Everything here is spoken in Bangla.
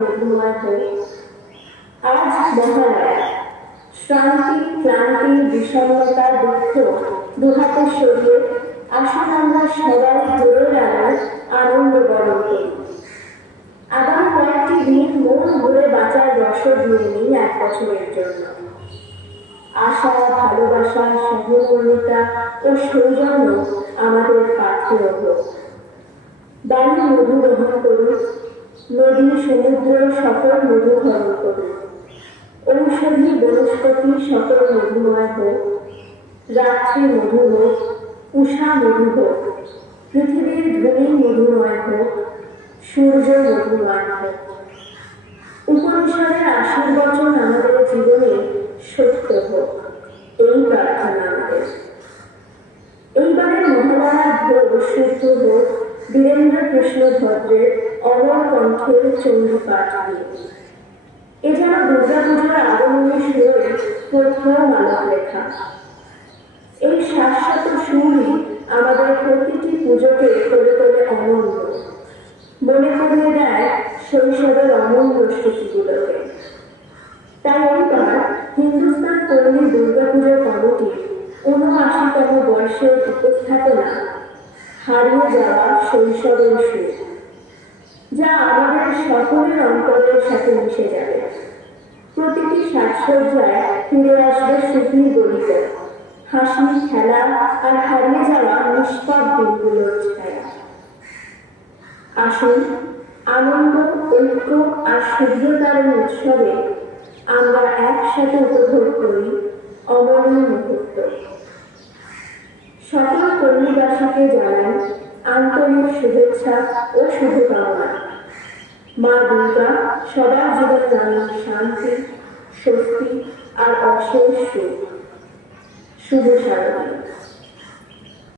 মধুময় হয়ে আজ মহালয়া শ্রান্তি ক্লান্তি বিষণ্ণতা দুঃখ দুহাতে সরিয়ে আসুন আমরা সবাই ভোরের আলোয় আনন্দ বরণ করি। আগামী কয়েকটি দিন মন ভরে বাঁচার রসদ নিয়ে নিই এক বছরের জন্য। আশা ভালোবাসা সহমর্মিতা ও সৌজন্য আমাদের পাথেয় হোক। বায়ু মধু গ্রহণ করুন, নদী সমুদ্র সকল মধু গ্রহণ করুন। ঔষধি বনস্পতি সকল মধুময় হোক। রাত্রি মধু হোক, উষা মধু হোক। পৃথিবীর ধ্বনি মধুময় হোক, সূর্য মধুময় হোক। উপনিষদের আশীর্বচন আমাদের জীবনে সত্য হোক, এই প্রার্থনা আমাদের। এইবারের মহালয়ার ভোগ শুদ্ধ হোক বীরেন্দ্র কৃষ্ণ ভদ্রের অমর কণ্ঠের চণ্ডী পাঠ দিয়ে। এ যেন দুর্গা পুজোর আগমনী সুরে প্রথম আলোক লেখা। এই শাশ্বত সুরই আমাদের প্রতিটি পুজোকে করে তোলে অনন্য, মনে করিয়ে দেয় শৈশবের অমূল্য স্মৃতিগুলোকে। তাই এইবার হিন্দুস্তান পল্লী দুর্গা পুজোর কমিটির ৭৯তম বর্ষের উপস্থাপনা হারিয়ে যাওয়া শৈশবের সুর, যা আমাদের সকলের অন্তরের সাথে মিশে যাবে। প্রতিটি সাজসজ্জায় ফিরে আসবে স্মৃতির গলিত হাসি, খেলা আর হারিয়ে যাওয়া নিষ্পাপ দিনগুলোর ছায়া। আসুন আনন্দ, ঐক্য আর শুদ্ধতার উৎসবে আমরা একসাথে উপভোগ করি অমরণীয় মুহূর্ত। সকল পল্লীবাসীকে জানাই আন্তরিক শুভেচ্ছা ও শুভকামনা। মা দুর্গা সবার জীবন দান শান্তি, স্বস্তি আর অশেষ সুখ। শুভ শারদীয়া।